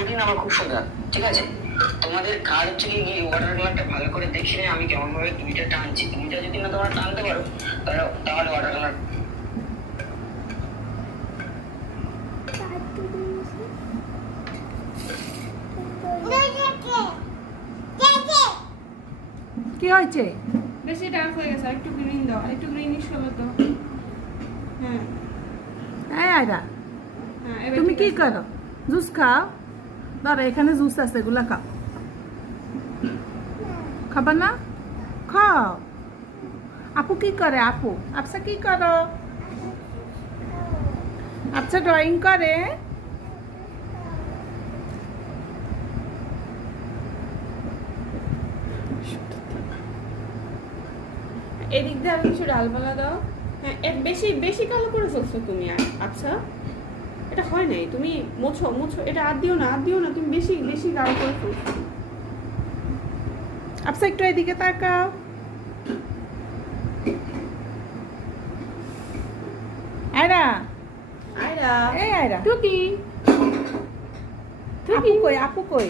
কঠিন আবার খুব সোজা, ঠিক আছে? তোমাদের কাজ হচ্ছে গিয়ে ওয়াটার কালারটা ভালো করে দেখে নিয়ে আমি কেমন ভাবে দুইটা টানছি, দুইটা যদি না তোমরা টানতে পারো তাহলে ওয়াটার কালার কি হয়েছে? বেশি ডার্ক হয়ে গেছে, একটু গ্রিন দাও, একটু গ্রিনিশ কালার দাও। হ্যাঁ হ্যাঁ আয়রা, হ্যাঁ, এবার তুমি ঠিক কি আছে। করো? জুস খাও। ধরো এখানে জুস আছে, এগুলা খাও। খাবার না? খাও। আপু কি করে? আপু আপসা কি করো? আপসা ড্রয়িং করে। এদিক দিয়ে আর কিছু ডালপালা দাও। হ্যাঁ, বেশি বেশি কালো করে ফেলছো তুমি। আচ্ছা, এটা হয় নাই, তুমি মোছো মোছো, এটা আর দিও না, আর দিও না, তুমি বেশি বেশি কালো করে ফেলছো। আপসা একটু এদিকে তাকাও। আয়রা, আয়রা, এই আয়রা, টুকি আপু কই? আপু কই?